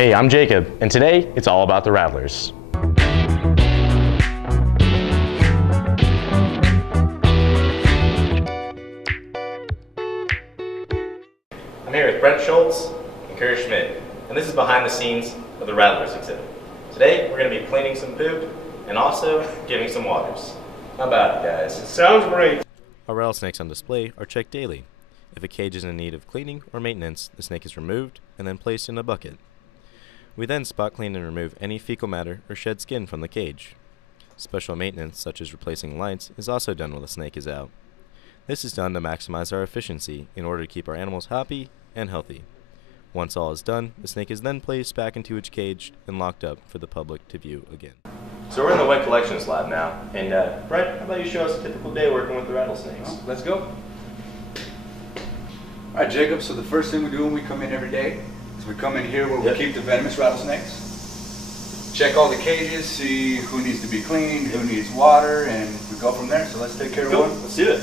Hey, I'm Jacob, and today it's all about the Rattlers. I'm here with Brent Schultz and Kerry Schmidt, and this is behind the scenes of the Rattlers exhibit. Today we're going to be cleaning some poop and also giving some waters. How about it, guys? Sounds great. Our rattlesnakes on display are checked daily. If a cage is in need of cleaning or maintenance, the snake is removed and then placed in a bucket. We then spot clean and remove any fecal matter or shed skin from the cage. Special maintenance, such as replacing lights, is also done while the snake is out. This is done to maximize our efficiency in order to keep our animals happy and healthy. Once all is done, the snake is then placed back into its cage and locked up for the public to view again. So we're in the wet collections lab now, and Brent, how about you show us a typical day working with the rattlesnakes? Let's go. All right, Jacob, so the first thing we do when we come in every day is we come in here where we keep the venomous rattlesnakes, check all the cages, see who needs to be cleaned, who needs water, and we go from there. So let's take care of one. Let's do it.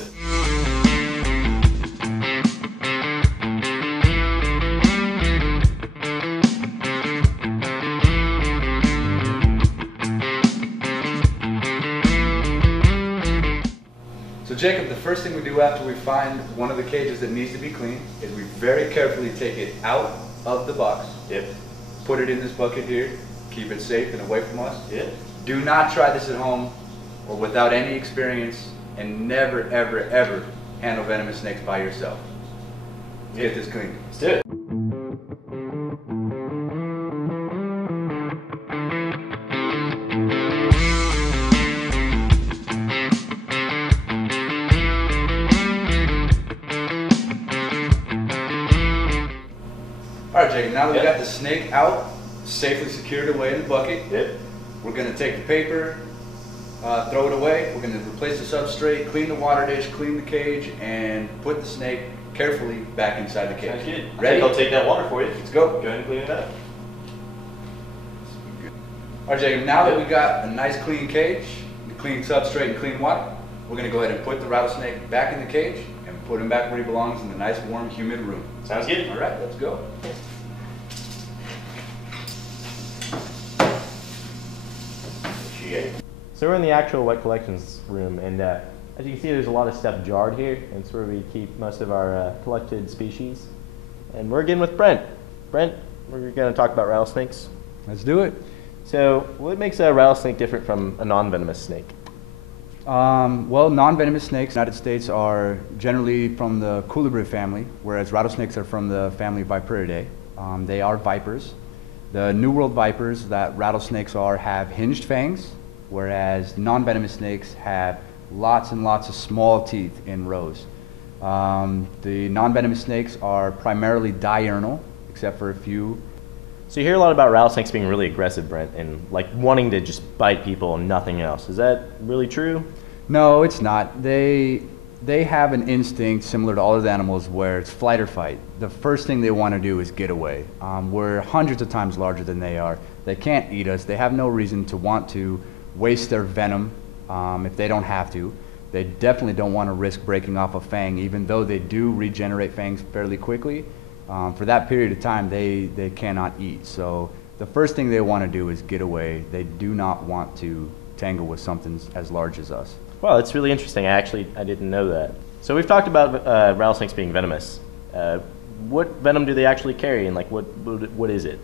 So Jacob, the first thing we do after we find one of the cages that needs to be cleaned is we very carefully take it out of the box. Yep. Put it in this bucket here, keep it safe and away from us. Yep. Do not try this at home or without any experience, and never, ever, ever handle venomous snakes by yourself. Let's get this cleaned. Let's do it. Alright, Jacob, now that we got the snake out, safely secured away in the bucket, we're going to take the paper, throw it away. We're going to replace the substrate, clean the water dish, clean the cage, and put the snake carefully back inside the cage. Sounds good. Ready? I'll take that water for you. Let's go. Go ahead and clean it up. Alright, Jacob, now that we got a nice clean cage, clean substrate, and clean water, we're going to go ahead and put the rattlesnake back in the cage and put him back where he belongs in the nice, warm, humid room. Sounds good. Alright, let's go. So we're in the actual wet collections room, and as you can see, there's a lot of stuff jarred here, and it's where we keep most of our collected species. And we're again with Brent. Brent, we're going to talk about rattlesnakes. Let's do it. So what makes a rattlesnake different from a non-venomous snake? Well, non-venomous snakes in the United States are generally from the Colubrid family, whereas rattlesnakes are from the family Viperidae. They are vipers. The New World vipers that rattlesnakes are have hinged fangs, whereas non-venomous snakes have lots and lots of small teeth in rows. The non-venomous snakes are primarily diurnal, except for a few. So you hear a lot about rattlesnakes being really aggressive, Brent, and like wanting to just bite people and nothing else. Is that really true? No, it's not. They have an instinct similar to all other animals where it's flight or fight. The first thing they want to do is get away. We're hundreds of times larger than they are. They can't eat us. They have no reason to want to waste their venom if they don't have to. They definitely don't want to risk breaking off a fang, even though they do regenerate fangs fairly quickly. For that period of time, they cannot eat. So the first thing they want to do is get away. They do not want to tangle with something as large as us. Wow, that's really interesting. I didn't know that. So we've talked about rattlesnakes being venomous. What venom do they actually carry, and like what is it?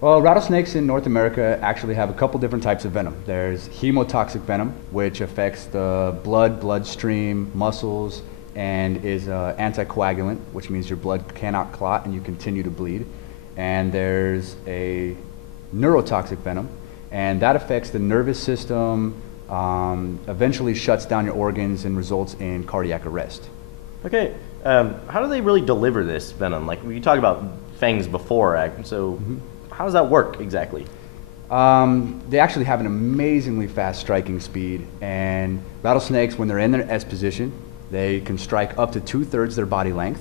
Well, rattlesnakes in North America actually have a couple different types of venom. There's hemotoxic venom, which affects the bloodstream, muscles, and is an anticoagulant, which means your blood cannot clot and you continue to bleed. And there's a neurotoxic venom, and that affects the nervous system, eventually shuts down your organs and results in cardiac arrest. Okay, how do they really deliver this venom? Like we talked about fangs before, so how does that work exactly? They actually have an amazingly fast striking speed, and rattlesnakes, when they're in their S position, they can strike up to 2/3 their body length.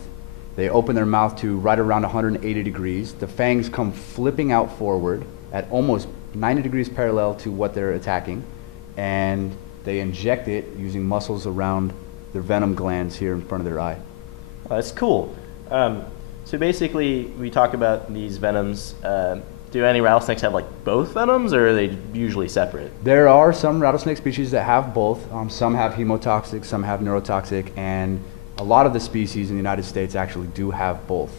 They open their mouth to right around 180 degrees. The fangs come flipping out forward at almost 90 degrees parallel to what they're attacking, and they inject it using muscles around their venom glands here in front of their eye. That's cool. So basically, we talk about these venoms. do any rattlesnakes have like both venoms, or are they usually separate? There are some rattlesnake species that have both. Some have hemotoxic, some have neurotoxic, and a lot of the species in the United States actually do have both.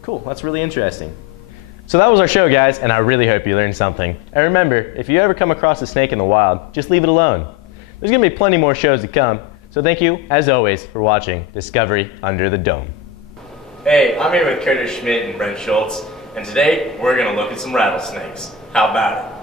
Cool, that's really interesting. So that was our show, guys, and I really hope you learned something. And remember, if you ever come across a snake in the wild, just leave it alone. There's gonna be plenty more shows to come, so thank you, as always, for watching Discovery Under the Dome. Hey, I'm here with Curtis Schmidt and Brent Schultz, and today we're going to look at some rattlesnakes. How about it?